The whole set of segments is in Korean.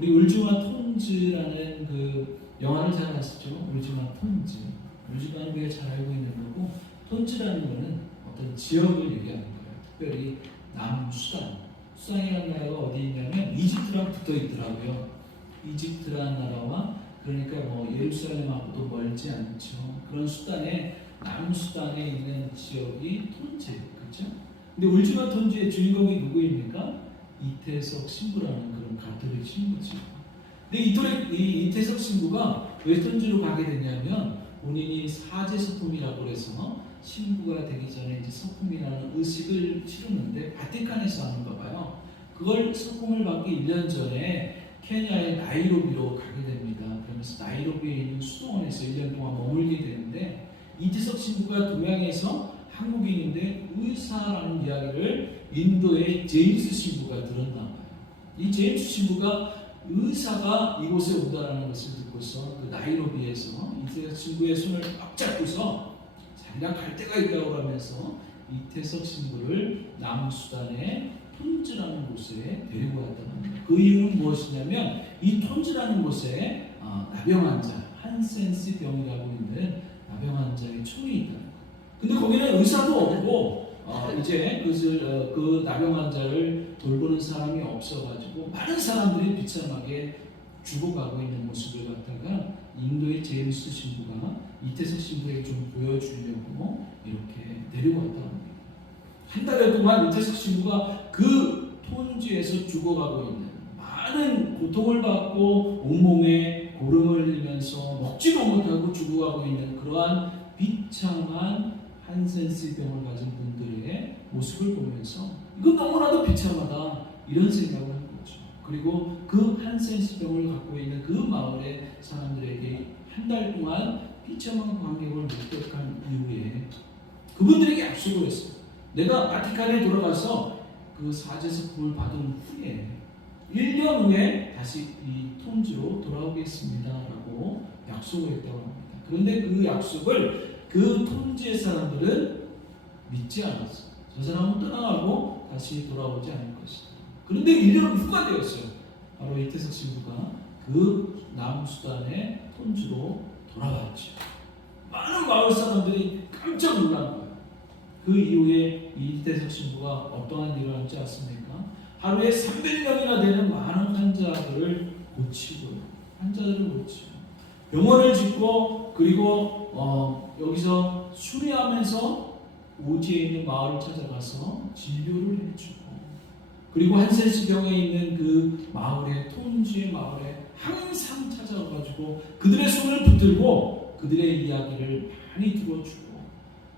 우리 울지마 톤즈라는 그 영화를 잘 아시죠? 울지마 톤즈. 울지마는 우리가 잘 알고 있는 거고, 톤즈라는 거는 어떤 지역을 얘기하는 거예요. 특별히 남수단. 수단이라는 나라가 어디 있냐면 이집트랑 붙어 있더라고요. 이집트라는 나라와 그러니까 뭐 예루살렘하고도 멀지 않죠. 그런 수단에 남수단에 있는 지역이 톤즈예요. 그렇죠? 근데 울지마 톤즈의 주인공이 누구입니까? 이태석 신부라는 그런 가톨릭 신부죠. 근데 이태석 신부가 왜 톤즈로 가게 됐냐면 본인이 사제 서품이라고 해서 신부가 되기 전에 이제 서품이라는 의식을 치르는데 바티칸에서 하는가 봐요. 그걸 서품을 받기 1년 전에 케냐의 나이로비로 가게 됩니다. 그러면서 나이로비에 있는 수도원에서 1년 동안 머물게 되는데 이태석 신부가 동양에서 한국인인데 의사라는 이야기를 인도의 제임스 신부가 들었나 봐요. 이 제임스 신부가 의사가 이곳에 온다라는 것을 듣고서 그 나이로비에서 이태석 신부의 손을 꽉 잡고서 자기가 갈 데가 있다고 하면서 이태석 신부를 남수단의 톤즈라는 곳에 데리고 왔다고 합니다. 그 이유는 무엇이냐면 이 톤즈라는 곳에 나병 환자, 한센스 병이라고 있는 나병 환자의 총이 있다. 근데 거기는 의사도 없고 이제 그 나병 환자를 돌보는 사람이 없어가지고 많은 사람들이 비참하게 죽어가고 있는 모습을 갖다가 인도의 제임스 신부가 이태석 신부에게 좀 보여주려고 이렇게 데리고 왔다고 합니다. 한 달여 동안 이태석 신부가 그 톤지에서 죽어가고 있는 많은 고통을 받고 온몸에 고름을 흘리면서 먹지도 못하고 죽어가고 있는 그러한 비참한 한센스 병을 가진 분들의 모습을 보면서 이건 너무나도 비참하다 이런 생각을 한 거죠. 그리고 그 한센스 병을 갖고 있는 그 마을의 사람들에게 한 달 동안 비참한 광경을 목격한 이후에 그분들에게 약속을 했어요. 내가 바티칸에 돌아가서 그 사제석품을 받은 후에 1년 후에 다시 이 톤즈로 돌아오겠습니다 라고 약속을 했다고 합니다. 그런데 그 약속을 그 톤즈의 사람들은 믿지 않았어요. 저 사람은 떠나가고 다시 돌아오지 않을 것이다. 그런데 1년 후가 되었어요. 바로 이태석 신부가 그 남수단의 톤즈로 돌아왔죠. 많은 마을 사람들이 깜짝 놀란 거예요. 그 이후에 이태석 신부가 어떠한 일을 할지 아십니까? 하루에 300명이나 되는 많은 환자들을 고치고요. 병원을 짓고 그리고 여기서 수리하면서 오지에 있는 마을을 찾아가서 진료를 해주고 그리고 한센스병에 있는 그 마을에 톤지의 마을에 항상 찾아가가지고 그들의 손을 붙들고 그들의 이야기를 많이 들어주고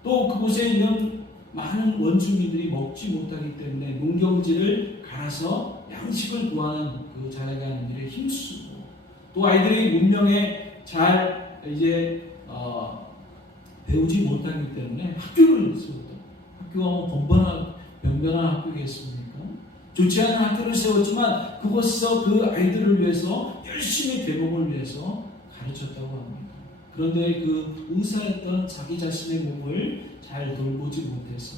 또 그곳에 있는 많은 원주민들이 먹지 못하기 때문에 농경지를 갈아서 양식을 구하는 그 자라게 하는 일에 힘쓰고 또 아이들이 문명에 잘 이제 배우지 못하기 때문에 학교를 세웠다. 학교가 뭐 변변한 학교겠습니까? 좋지 않은 학교를 세웠지만 그곳에서 그 아이들을 위해서 열심히 대목을 위해서 가르쳤다고 합니다. 그런데 그 의사였던 자기 자신의 몸을 잘 돌보지 못해서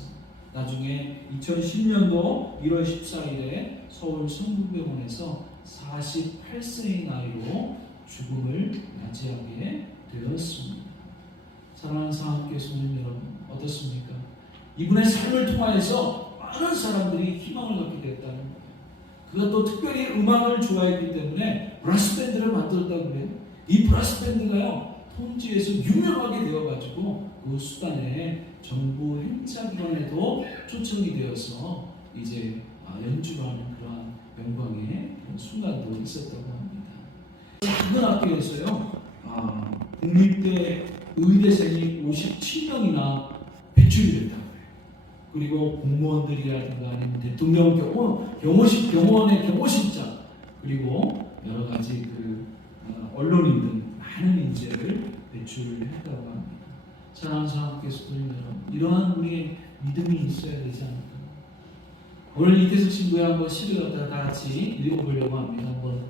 나중에 2010년도 1월 14일에 서울 성북병원에서 48세의 나이로 죽음을 맞이하게 되었습니다. 사랑하는 사학교 성도님 여러분, 어떻습니까? 이분의 삶을 통하여서 많은 사람들이 희망을 갖게 됐다는 거예요. 그가 또 특별히 음악을 좋아했기 때문에 브라스 밴드를 만들었다고 그래요. 이 브라스 밴드가요 톤지에서 유명하게 되어가지고 그 수단에 정부 행사기관에도 초청이 되어서 이제 연주를 하는 그러한 영광의 그런 순간도 있었다고 합니다. 작은 학교에서요 국립대 의대생이 57명이나 배출이 됐다고 해요. 그리고 공무원들이라든가 아니면 대통령 경호원의 경호실장 그리고 여러 가지 그 언론인 등 많은 인재를 배출을 했다고 합니다. 사랑하는 사학교 성도님 여러분, 이러한 우리의 믿음이 있어야 되지 않을까? 오늘 이태석 신부의 한번 시를 갖다가 다 같이 읽어보려고 합니다. 한번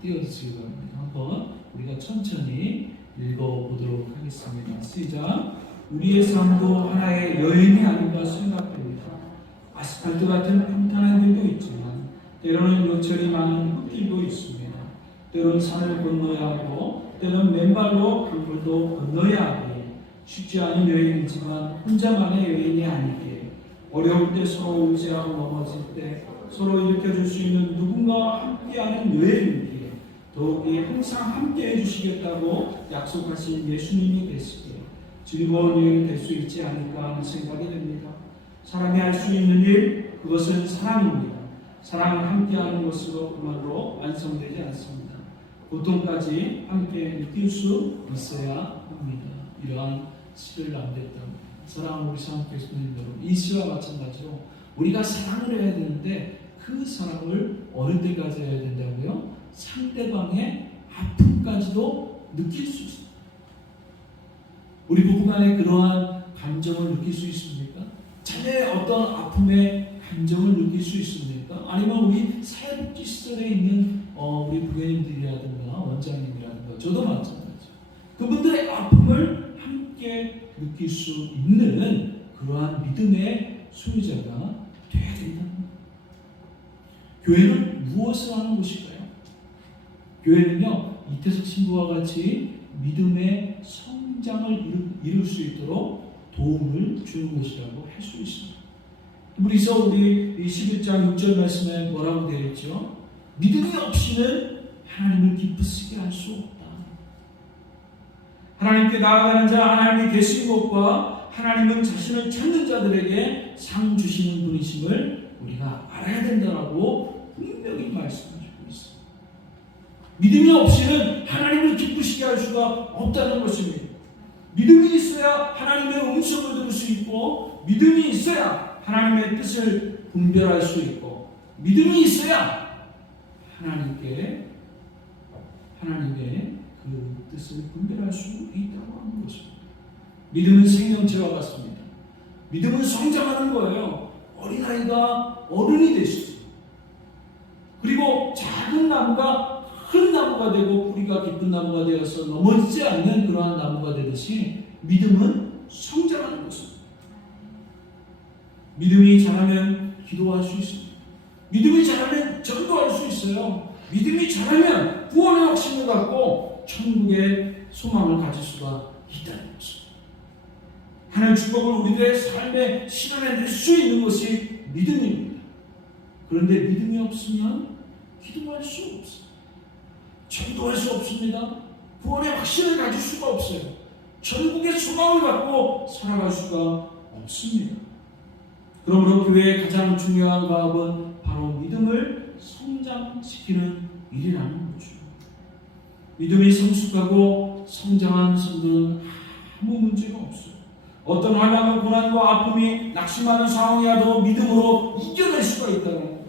띄워주시기 바랍니다. 한번 우리가 천천히 읽어보도록 하겠습니다. 시작. 우리의 삶도 하나의 여행이 아닌가 생각됩니다. 아스팔트 같은 평탄한 길도 있지만 때로는 요철이 많은 흙길도 있습니다. 때론 산을 건너야 하고 때론 맨발로 강물도 건너야 하기에 쉽지 않은 여행이지만 혼자만의 여행이 아니기에 어려울 때 서로 의지하고 넘어질 때 서로 일으켜줄 수 있는 누군가와 함께하는 여행이기에 더욱이 항상 함께해 주시겠다고 약속하신 예수님이 계시기에 즐거운 여행이 될 수 있지 않을까 하는 생각이 듭니다. 사람이 할 수 있는 일, 그것은 사랑입니다. 사랑은 함께하는 것으로만으로 완성되지 않습니다. 고통까지 함께 느낄 수 있어야 합니다. 이러한 시를 남겼던 사랑하는 우리 사랑교수님 여러분, 이 시와 마찬가지로 우리가 사랑을 해야 되는데 그 사랑을 어느 때까지 해야 된다고요? 상대방의 아픔까지도 느낄 수 있습니다. 우리 부부간에 그러한 감정을 느낄 수 있습니까? 자녀의 어떤 아픔의 감정을 느낄 수 있습니까? 아니면 우리 사회복지 시설에 있는 우리 부모님들이라든가 원장님이라든가 저도 마찬가지죠. 그분들의 아픔을 함께 느낄 수 있는 그러한 믿음의 소유자가 되어야 된다는 겁니다. 교회는 무엇을 하는 곳일까요? 교회는요, 이태석 신부와 같이 믿음의 성장을 이룰 수 있도록 도움을 주는 곳이라고 할 수 있습니다. 그래서 우리 11장 6절 말씀에 뭐라고 되어 있죠? 믿음이 없이는 하나님을 기쁘시게 할 수 없다. 하나님께 나아가는 자, 하나님이 계신 것과 하나님은 자신을 찾는 자들에게 상 주시는 분이심을 우리가 알아야 된다라고 분명히 말씀을 주고 있습니다. 믿음이 없이는 하나님을 기쁘시게 할 수가 없다는 것입니다. 믿음이 있어야 하나님의 음성을 들을 수 있고, 믿음이 있어야 하나님의 뜻을 분별할 수 있고, 믿음이 있어야 하나님의 그 뜻을 분별할 수 있다고 하는 것입니다. 믿음은 생명체와 같습니다. 믿음은 성장하는 거예요. 어린아이가 어른이 되시죠. 그리고 작은 나무가 큰 나무가 되고 뿌리가 깊은 나무가 되어서 넘어지지 않는 그러한 나무가 되듯이 믿음은 성장하는 것입니다. 믿음이 자라면 기도할 수 있습니다. 믿음이 자라면 전도할 수 있어요. 믿음이 자라면 구원의 확신을 갖고 천국의 소망을 가질 수가 있다는 것입니다. 하나님의 축복을 우리들의 삶에 실현해낼 수 있는 것이 믿음입니다. 그런데 믿음이 없으면 기도할 수 없습니다. 전도할 수 없습니다. 구원의 확신을 가질 수가 없어요. 천국의 소망을 갖고 살아갈 수가 없습니다. 그러므로 교회의 가장 중요한 과업은 바로 믿음을 성장시키는 일이라는 거죠. 믿음이 성숙하고 성장한 성도는 아무 문제가 없어요. 어떤 환난과 고난과 아픔이 낙심하는 상황이라도 믿음으로 이겨낼 수가 있다는 거예요.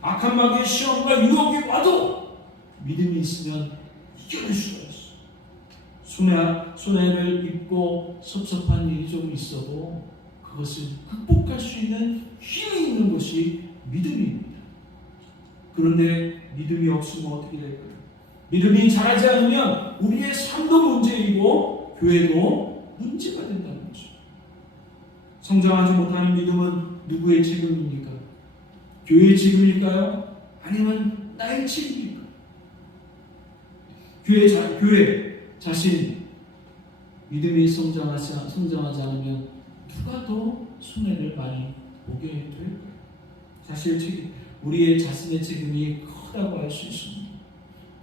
악한 마귀의 시험과 유혹이 와도 믿음이 있으면 이겨낼 수가 있어요. 손해를 입고 섭섭한 일이 좀 있어도 그것을 극복할 수 있는 힘이 있는 것이 믿음입니다. 그런데 믿음이 없으면 어떻게 될까요? 믿음이 자라지 않으면 우리의 삶도 문제이고 교회도 문제가 된다는 것이죠. 성장하지 못하는 믿음은 누구의 책임입니까? 교회의 책임일까요? 아니면 나의 책임입니까? 교회 자신 믿음이 성장하지 않으면 누가 더 손해를 많이 보게 될까요? 사실 우리의 자신의 책임이 크다고 할 수 있습니다.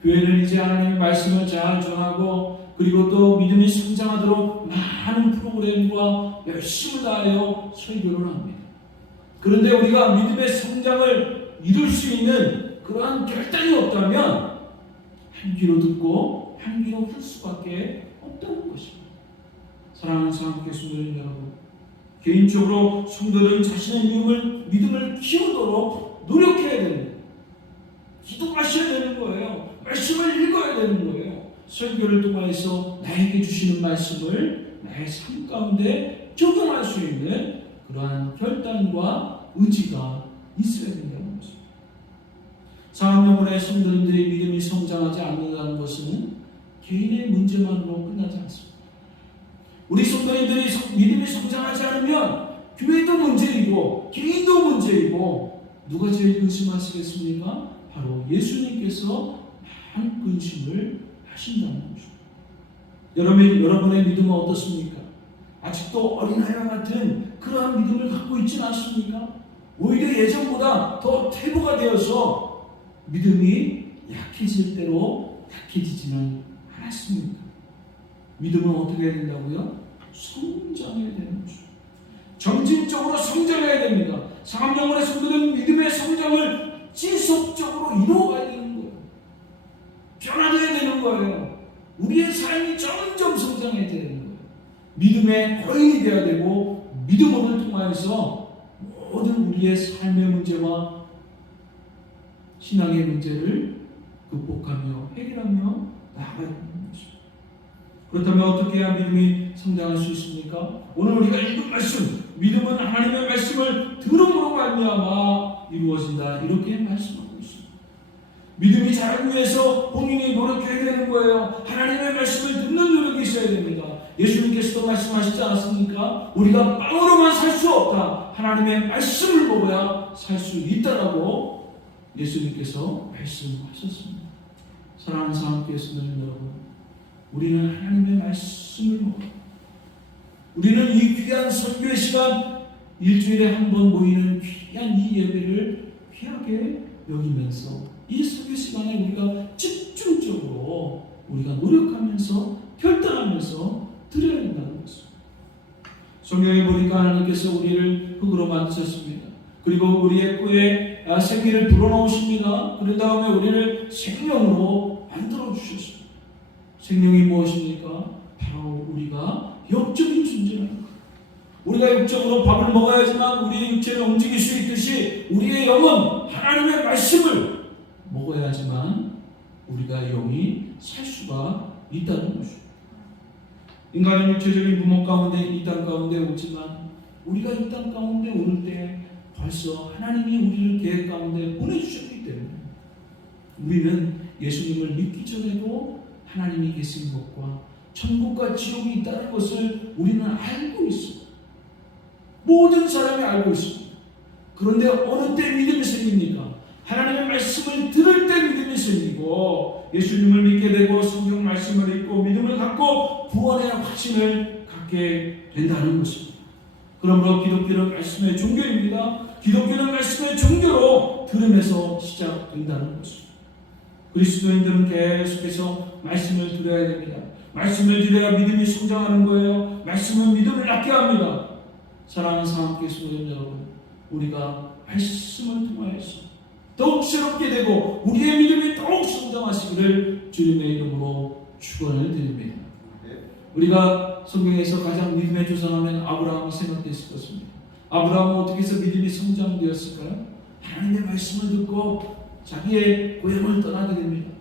교회는 이제 하나님의 말씀을 잘 전하고 그리고 또 믿음이 성장하도록 많은 프로그램과 열심을 다하여 설교를 합니다. 그런데 우리가 믿음의 성장을 이룰 수 있는 그러한 결단이 없다면 한 귀로 듣고 한 귀로 풀 수밖에 없다는 것입니다. 사랑하는 사랑교수님 여러분, 개인적으로 성도들은 자신의 믿음을 키우도록 노력해야 됩니다. 기도하셔야 되는 거예요. 말씀을 읽어야 되는 거예요. 설교를 통해서 나에게 주시는 말씀을 나의 삶 가운데 적용할 수 있는 그러한 결단과 의지가 있어야 된다는 것입니다. 사학년문의 성도님들의 믿음이 성장하지 않는다는 것은 개인의 문제만으로 끝나지 않습니다. 우리 성도님들이 믿음이 성장하지 않으면 교회도 문제이고 개인도 문제이고 누가 제일 의심하시겠습니까? 바로 예수님께서 한 근심을 하신다는 것입니다. 여러분의 믿음은 어떻습니까? 아직도 어린아이와 같은 그러한 믿음을 갖고 있지는 않습니까? 오히려 예전보다 더 퇴보가 되어서 믿음이 약해질 대로 약해지지는 않았습니까? 믿음은 어떻게 해야 된다고요? 성장해야 되는 것입니다. 점진적으로 성장해야 됩니다. 상암영혼의 성도는 믿음의 성장을 지속적으로 이루어가야 되는 거예요. 변화되어야 되는 거예요. 우리의 삶이 점점 성장해야 되는 거예요. 믿음의 거인이 되어야 되고 믿음을 통하여서 모든 우리의 삶의 문제와 신앙의 문제를 극복하며 해결하며 나아가야 되는 것입니다. 그렇다면 어떻게 해야 믿음이 성장할 수 있습니까? 오늘 우리가 읽은 말씀, 믿음은 하나님의 말씀을 들음으로 말미암아 이루어진다, 이렇게 말씀하고 있습니다. 믿음이 자라기 위해서 본인이 노력해야 되는 거예요. 하나님의 말씀을 듣는 노력이 있어야 됩니다. 예수님께서도 말씀하시지 않았습니까? 우리가 빵으로만 살 수 없다. 하나님의 말씀을 먹어야 살 수 있다라고 예수님께서 말씀하셨습니다. 사랑하는 사람께서는 여러분, 우리는 하나님의 말씀을 먹어요. 우리는 이 귀한 설교의 시간, 일주일에 한 번 모이는 귀한 이 예배를 귀하게 여기면서 이 설교 시간에 우리가 집중적으로 우리가 노력하면서 결단하면서 드려야 된다는 것입니다. 성경에 보니까 하나님께서 우리를 흙으로 만드셨습니다. 그리고 우리의 뼈에 생기를 불어넣으십니다. 그런 다음에 우리를 생명으로 만들어 주셨습니다. 생명이 무엇입니까? 바로 우리가 영적인 존재라는 거예요. 우리가 육적으로 밥을 먹어야지만 우리의 육체를 움직일 수 있듯이 우리의 영은 하나님의 말씀을 먹어야지만 우리가 영이 살 수가 있다는 것입니다. 인간은 육체적인 부모 가운데 이 땅 가운데 오지만 우리가 이 땅 가운데 오를 때 벌써 하나님이 우리를 계획 가운데 보내주셨기 때문에 우리는 예수님을 믿기 전에도 하나님이 계신 것과 천국과 지옥이 있다는 것을 우리는 알고 있습니다. 모든 사람이 알고 있습니다. 그런데 어느 때 믿음이 생깁니까? 하나님의 말씀을 들을 때 믿음이 생기고 예수님을 믿게 되고 성경 말씀을 읽고 믿음을 갖고 구원의 확신을 갖게 된다는 것입니다. 그러므로 기독교는 말씀의 종교입니다. 기독교는 말씀의 종교로 들음에서 시작된다는 것입니다. 그리스도인들은 계속해서 말씀을 들어야 됩니다. 말씀을 들어야 믿음이 성장하는 거예요. 말씀은 믿음을 낳게 합니다. 사랑하는 사람께서 여러분, 우리가 말씀을 통하여서 더욱 새롭게 되고 우리의 믿음이 더욱 성장하시기를 주님의 이름으로 축원을 드립니다. 우리가 성경에서 가장 믿음의 조상하면 아브라함이 생각됐을 것입니다. 아브라함은 어떻게 해서 믿음이 성장되었을까요? 하나님의 말씀을 듣고 자기의 고향을 떠나게 됩니다.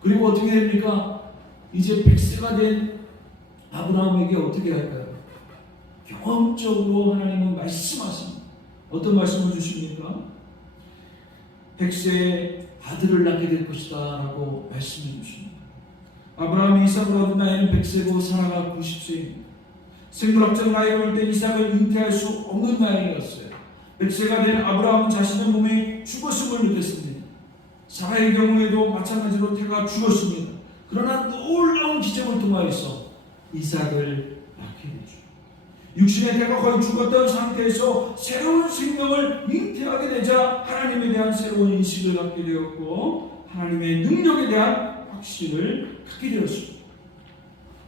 그리고 어떻게 됩니까? 이제 100세가 된 아브라함에게 어떻게 할까요? 경험적으로 하나님은 말씀하십니다. 어떤 말씀을 주십니까? 100세에 아들을 낳게 될 것이다 라고 말씀해 주십니다. 아브라함이 이삭을 얻은 나이는 100세고 사라가 90세입니다. 생물학적 나이로 볼 때 이삭을 잉태할 수 없는 나이였어요. 100세가 된 아브라함은 자신의 몸이 죽었음을 느꼈습니다. 사라의 경우에도 마찬가지로 태가 죽었습니다. 그러나 놀라운 기적을 통하여서 이삭을 낳게 되죠. 육신의 태가 거의 죽었던 상태에서 새로운 생명을 잉태하게 되자 하나님에 대한 새로운 인식을 갖게 되었고 하나님의 능력에 대한 확신을 갖게 되었습니다.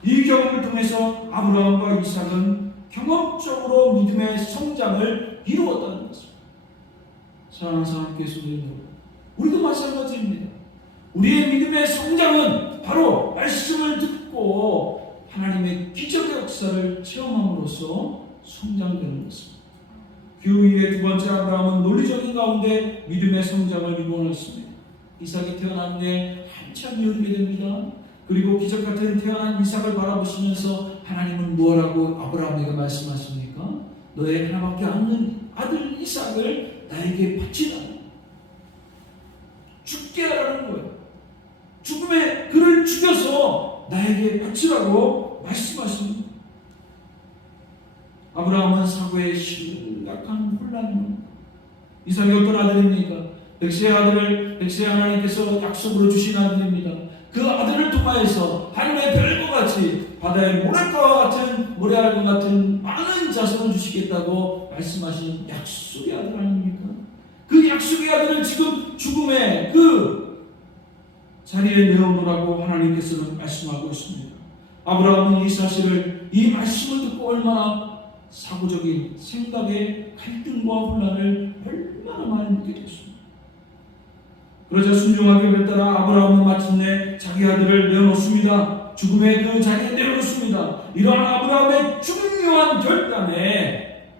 이 경험을 통해서 아브라함과 이삭은 경험적으로 믿음의 성장을 이루었다는 것입니다. 사랑하는 사람께서 우리도 마찬가지입니다. 우리의 믿음의 성장은 바로 말씀을 듣고 하나님의 기적의 역사를 체험함으로써 성장되는 것입니다. 그 이후에 두 번째 아브라함은 논리적인 가운데 믿음의 성장을 이루어냈습니다. 이삭이 태어난 데 한참 여리게 됩니다. 그리고 기적 같은 태어난 이삭을 바라보시면서 하나님은 뭐라고 아브라함에게 말씀하십니까? 너의 하나밖에 없는 아들 이삭을 나에게 바치라. 죽게 하라는 거예요. 죽음에 그를 죽여서 나에게 바치라고 말씀하십니다. 아브라함은 사고에 심각한 혼란입니다. 이삭이 어떤 아들입니까? 백세의 아들을 백세의 하나님께서 약속으로 주신 아들입니다. 바다의 모래알과 같은 많은 자손을 주시겠다고 말씀하신 약속의 아들 아닙니까? 그 약속의 아들을 지금 죽음의 그 자리에 내어놓으라고 하나님께서는 말씀하고 있습니다. 아브라함은 이 사실을, 이 말씀을 듣고 얼마나 사고적인 생각의 갈등과 혼란을 얼마나 많이 느끼게 됐습니다. 그러자 순종하기 별따라 아브라함은 마침내 자기 아들을 내어놓습니다. 죽음의 그 자리에 내어놓습니다. 이러한 아브라함의 중요한 결단에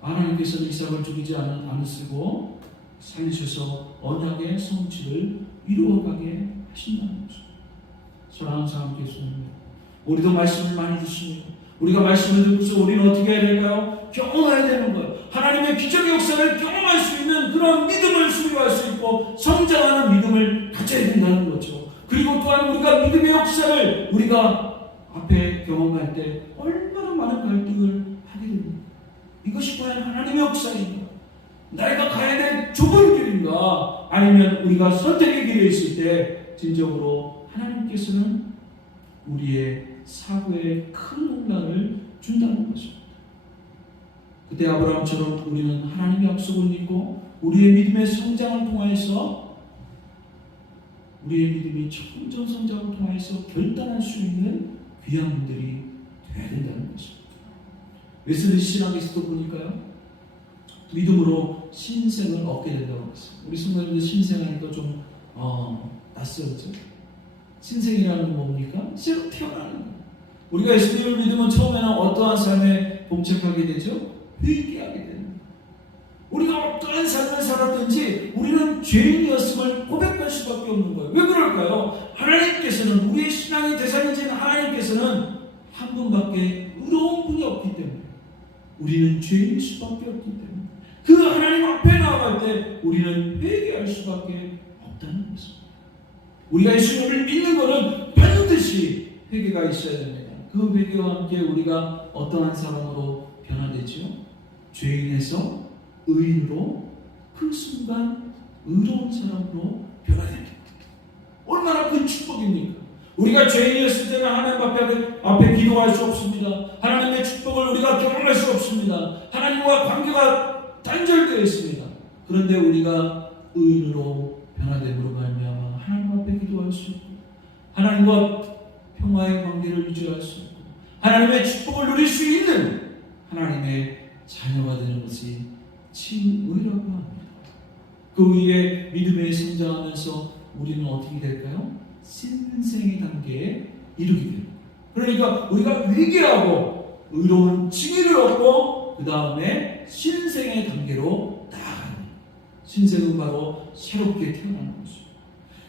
하나님께서는 이삭을 죽이지 않으시고 살리셔서 언약의 성취를 이루어가게 하신다는 것입니다. 사랑하는 사람 교수님, 우리도 말씀을 많이 듣습니다. 우리가 말씀을 듣고서 우리는 어떻게 해야 될까요? 경험해야 되는 거예요. 하나님의 기적의 역사를 경험할 수 있는 그런 믿음을 수요할 수 있고 성장하는 믿음을 가져야 된다는 거죠. 그리고 또한 우리가 믿음의 역사를 우리가 앞에 경험할 때 얼마나 많은 갈등을 하게 됩니다. 이것이 과연 하나님의 역사인가? 내가 가야 될 좁은 길인가? 아니면 우리가 선택의 길에 있을 때 진정으로 하나님께서는 우리의 사고에 큰 혼란을 준다는 것입니다. 그때 아브라함처럼 우리는 하나님의 약속을 믿고 우리의 믿음의 성장을 통하여서 우리의 믿음이 점점 성장을 통하여서 결단할 수 있는 귀한 분들이 되어야 된다는 것입니다. 웨슬리 신학에서도 보니까요, 믿음으로 신생을 얻게 된다고 했어요. 우리 성도님들 신생하니까 좀 낯설죠. 신생이라는 건 뭡니까? 새로 태어나는 거예요. 우리가 예수님을 믿으면 처음에는 어떠한 삶에 봉착하게 되죠? 회개하게 되는 거예요. 우리가 어떠한 삶을 살았든지 우리는 죄인이었음을 고백할 수밖에 없는 거예요. 왜 그럴까요? 하나님께서는, 우리의 신앙의 대상이신 하나님께서는 한 분밖에 의로운 분이 없기 때문에, 우리는 죄인일 수밖에 없기 때문에, 그 하나님 앞에 나아갈 때 우리는 회개할 수밖에 없다는 것입니다. 우리가 예수님을 믿는 것은 반드시 회개가 있어야 됩니다. 그 회개와 함께 우리가 어떠한 사람으로 변화되죠? 죄인에서 의인으로, 그 순간 의로운 사람으로 변화됩니다. 얼마나 큰 축복입니까? 우리가 죄인이었을 때는 하나님 앞에 기도할 수 없습니다. 하나님의 축복을 우리가 경험할 수 없습니다. 하나님과 관계가 단절되어 있습니다. 그런데 우리가 의인으로 변화됨으로 말미암아 하나님 앞에 기도할 수 있고, 하나님과 평화의 관계를 유지할 수 있고, 하나님의 축복을 누릴 수 있는 하나님의 자녀가 되는 것이 칭의라고 합니다. 그 위에 믿음에 성장하면서 우리는 어떻게 될까요? 신생의 단계에 이르게 됩니다. 그러니까 우리가 회개하고 의로운 칭의를 얻고 그 다음에 신생의 단계로 나아갑니다. 신생은 바로 새롭게 태어나는 것입니다.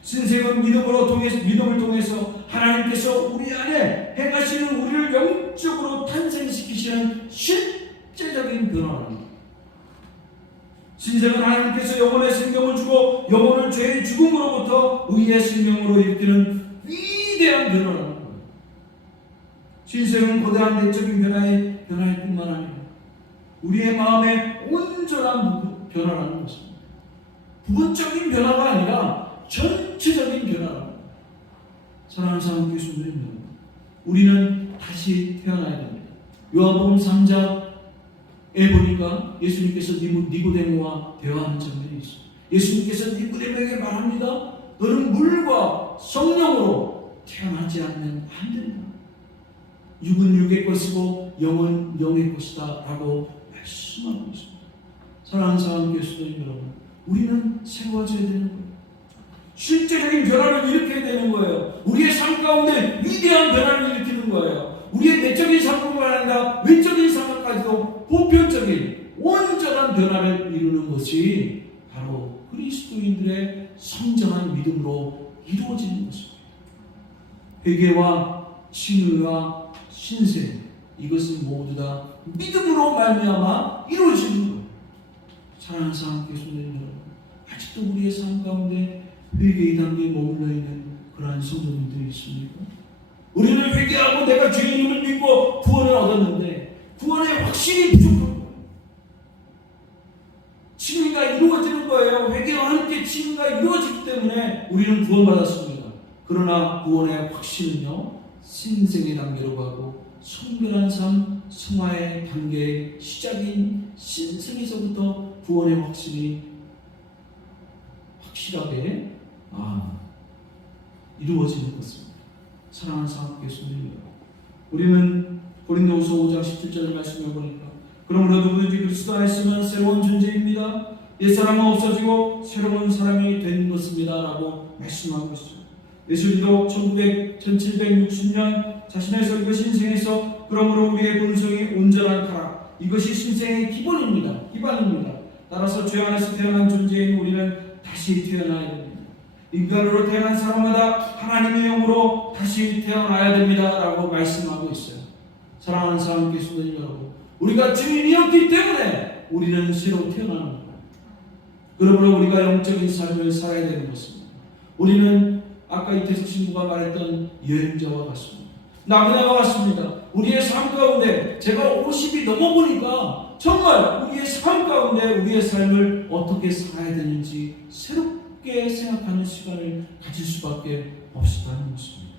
신생은 믿음을 통해서 하나님께서 우리 안에 행하시는, 우리를 영적으로 탄생시키시는 실제적인 변화입니다. 신생은 하나님께서 영혼의 생명을 주고 영혼을 죄의 죽음으로부터 의의 생명으로 일으키는 위대한 변화라는 거예요. 신생은 거대한 내적인 변화일 뿐만 아니라 우리의 마음의 온전한 변화라는 것입니다. 부분적인 변화가 아니라 전체적인 변화라는 거예요. 사랑하는 사람 교수님은요, 우리는 다시 태어나야 됩니다. 요한복음 3장에 보니까 예수님께서 니고데모와 대화하는 장면이 있어요. 예수님께서 니고데모에게 말합니다. 너는 물과 성령으로 태어나지 않으면 안 된다. 육은 육의 것이고 영은 영의 것이다 라고 말씀하고 있습니다. 사랑하는 사람 교수님 여러분, 우리는 새로워져야 되는 거예요. 실제적인 변화를 일으켜야 되는 거예요. 우리의 삶 가운데 위대한 변화를 일으키는 거예요. 우리의 내적인 삶뿐만 아니라 외적인 삶까지도 보편적인 온전한 변화를 이루는 것이 바로 그리스도인들의 성장한 믿음으로 이루어지는 것입니다. 회개와 칭의와 신생, 이것은 모두 다 믿음으로 말미암아 이루어지는 거예요. 사랑하는 사람 교수님 여러분, 아직도 우리의 삶 가운데 회개의 단계에 머물러 있는 그러한 성도님들이 있습니까? 우리는 회개하고 내가 주님을 믿고 구원을 얻었는데 구원의 확신이 부족한 거예요. 칭의가 이루어지는 거예요. 회개와 함께 칭의가 이루어지기 때문에 우리는 구원받았습니다. 그러나 구원의 확신은요, 신생의 단계로 가고 성결한 삶, 성화의 단계의 시작인 신생에서부터 구원의 확신이 확실하게 이루어지는 것입니다. 사랑하는 사랑하는 교수님, 우리는 고린도후서 5장 17절을 말씀해 보니까 그러므로 누구든지 그리스도 안에 있으면 새로운 존재입니다. 옛사람은 없어지고 새로운 사람이 된 것입니다 라고 말씀하고 있습니다. 예수님도 1760년 자신의 설교 신생에서 그러므로 우리의 본성이 온전한 타락, 이것이 신생의 기본입니다. 따라서 죄 안에서 태어난 존재인 우리는 다시 태어나야 됩니다. 인간으로 태어난 사람마다 하나님의 영으로 다시 태어나야 됩니다 라고 말씀하고 있어요. 사랑하는 사람 교수님 여러분, 우리가 주님이었기 때문에 우리는 새로 태어나는 거예요. 그러므로 우리가 영적인 삶을 살아야 되는 것입니다. 우리는 아까 이태석 친구가 말했던 여행자와 같습니다. 나그네와 같습니다. 우리의 삶 가운데 제가 50이 넘어보니까 정말 우리의 삶 가운데 우리의 삶을 어떻게 살아야 되는지 새롭게 생각하는 시간을 가질 수밖에 없었다는 것입니다.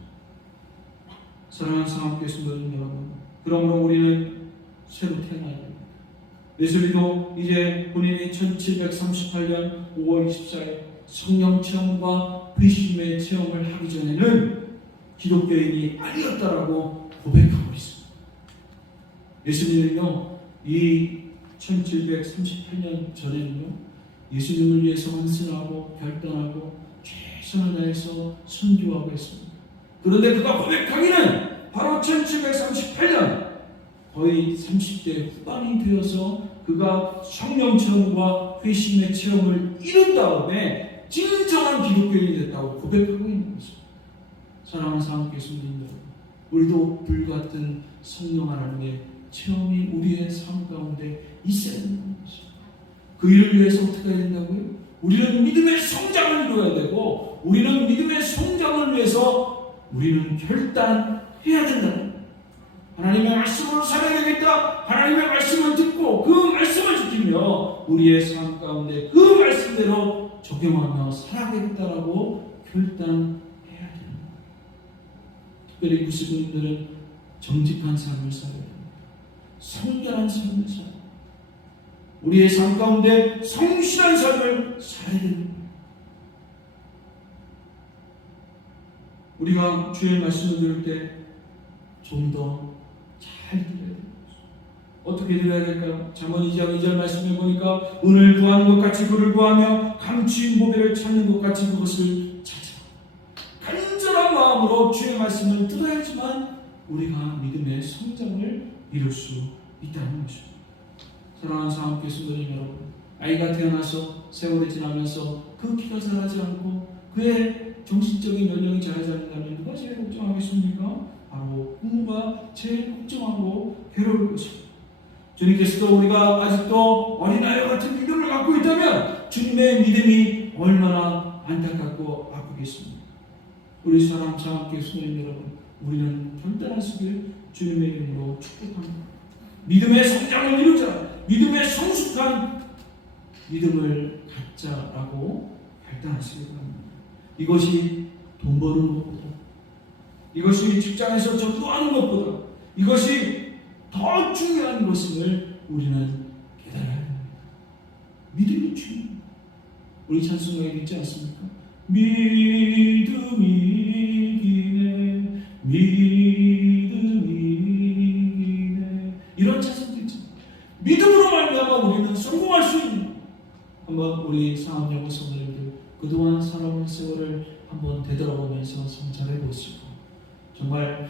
사랑하는 사랑교수님 여러분, 그러므로 우리는 새로 태어나야 됩니다. 예수님도 이제 본인이 1738년 5월 24일 성령 체험과 회심의 체험을 하기 전에는 기독교인이 아니었다라고 고백하고 있습니다. 예수님은요, 이 1738년 전에는요, 예수님을 위해서 헌신하고 결단하고 최선을 다해서 선교하고 했습니다. 그런데 그가 고백하기는 바로 1738년 거의 30대 후반이 되어서 그가 성령 체험과 회심의 체험을 이룬 다음에 진정한 기독교인이 됐다고 고백하고 있는 것입니다. 사랑하는 사람 교수님 여러분, 우리도 불같은 성령 하나님의 체험이 우리의 삶 가운데 있어야 되는 것입니다. 그 일을 위해서 어떻게 해야 된다고요? 우리는 믿음의 성장을 이루어야 되고, 우리는 믿음의 성장을 위해서 우리는 결단해야 된다. 하나님의 말씀으로 살아야 되겠다. 하나님의 말씀을 듣고 그 말씀을 지키며 우리의 삶 가운데 그 말씀대로 적용하며 살아야겠다라고 결단해야 됩니다. 특별히 구시군들은 정직한 삶을 살아야 됩니다. 성결한 삶을 살아야 됩니다. 우리의 삶 가운데 성실한 삶을 살아야 됩니다. 우리가 주의 말씀을 들을 때 좀 더 잘 들어야 됩니다. 어떻게 들어야 될까요? 잠언 2장 2절 말씀해 보니까 은을 구하는 것 같이 그를 구하며 감추인 보배를 찾는 것 같이 그것을 찾아. 간절한 마음으로 주의 말씀을 들어야지만 우리가 믿음의 성장을 이룰 수 있다는 것입니다. 사랑하는 사람 교수님 여러분, 아이가 태어나서 세월이 지나면서 그 키가 자라지 않고 그의 정신적인 연령이 자라지 않는다면 누가 제일 걱정하겠습니까? 바로 부모가 제일 걱정하고 괴로울 것입니다. 주님께서도 우리가 아직도 어린아이와 같은 믿음을 갖고 있다면 주님의 믿음이 얼마나 안타깝고 아프겠습니까? 우리 사랑 자함께 수고님 여러분, 우리는 결단하시길 주님의 이름으로 축복합니다. 믿음의 성장을 이루자, 믿음의 성숙한 믿음을 갖자라고 결단하시길 바랍니다. 이것이 돈 버는 것보다, 이것이 직장에서 전도하는 것보다 이것이 더 중요한 것임을 우리는 깨달아야 합니다. 믿음이 중요합니다. 우리 찬송가에 있지 않습니까? 믿음이 이기네, 믿음이 이기네, 이런 찬송도 있잖아요. 믿음으로 말미암아 우리는 성공할 수 있는, 한번 우리 상암여고 성도님들 그동안 살아온 세월을 한번 되돌아보면서 성찰해 보시고, 정말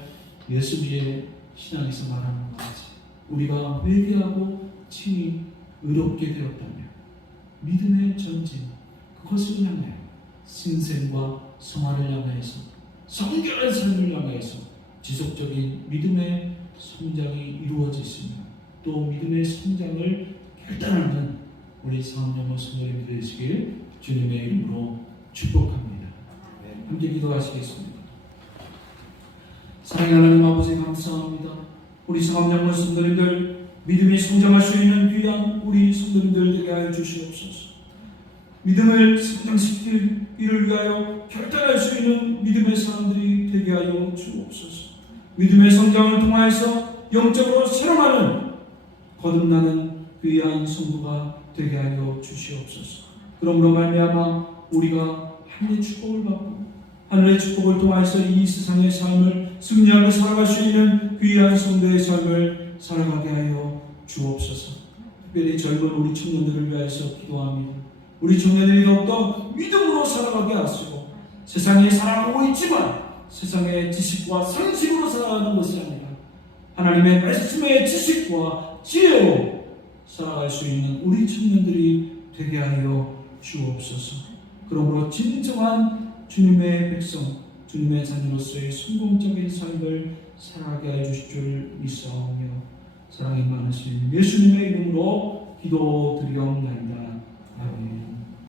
예수님의 신앙에서 말하는 것 같이 우리가 회개하고 친히 의롭게 되었다면 믿음의 전진, 그것을 향하여 신생과 성화를 향하여서 성결한 삶을 향하여서 지속적인 믿음의 성장이 이루어지시며 또 믿음의 성장을 결단하는 우리 상암여고 성도님들 되시길 주님의 이름으로 축복합니다. 함께 기도하시겠습니다. 사랑의 하나님 아버지 감사합니다. 우리 상암여고 성도님들 믿음이 성장할 수 있는 귀한 우리 성도님들 되게 하여 주시옵소서. 믿음을 성장시키기를 위하여 결단할 수 있는 믿음의 사람들이 되게 하여 주옵소서. 믿음의 성장을 통하여서 영적으로 새로나는 거듭나는 귀한 성도가 되게 하여 주시옵소서. 그러므로 말미암아 우리가 하늘의 축복을 받고 하늘의 축복을 통하여서 이 세상의 삶을 승리하며 살아갈 수 있는 귀한 성도의 삶을 살아가게 하여 주옵소서. 특별히 젊은 우리 청년들을 위하여서 기도합니다. 우리 청년들이 더욱더 믿음으로 살아가게 하시고 세상에 살아가고 있지만 세상의 지식과 상식으로 살아가는 것이 아니라 하나님의 말씀의 지식과 지혜로 살아갈 수 있는 우리 청년들이 되게 하여 주옵소서. 그러므로 진정한 주님의 백성, 주님의 자녀로서의 성공적인 삶을 살아가게 해 주실 줄 믿사오며 사랑이 많으신 예수님의 이름으로 기도드리옵나이다.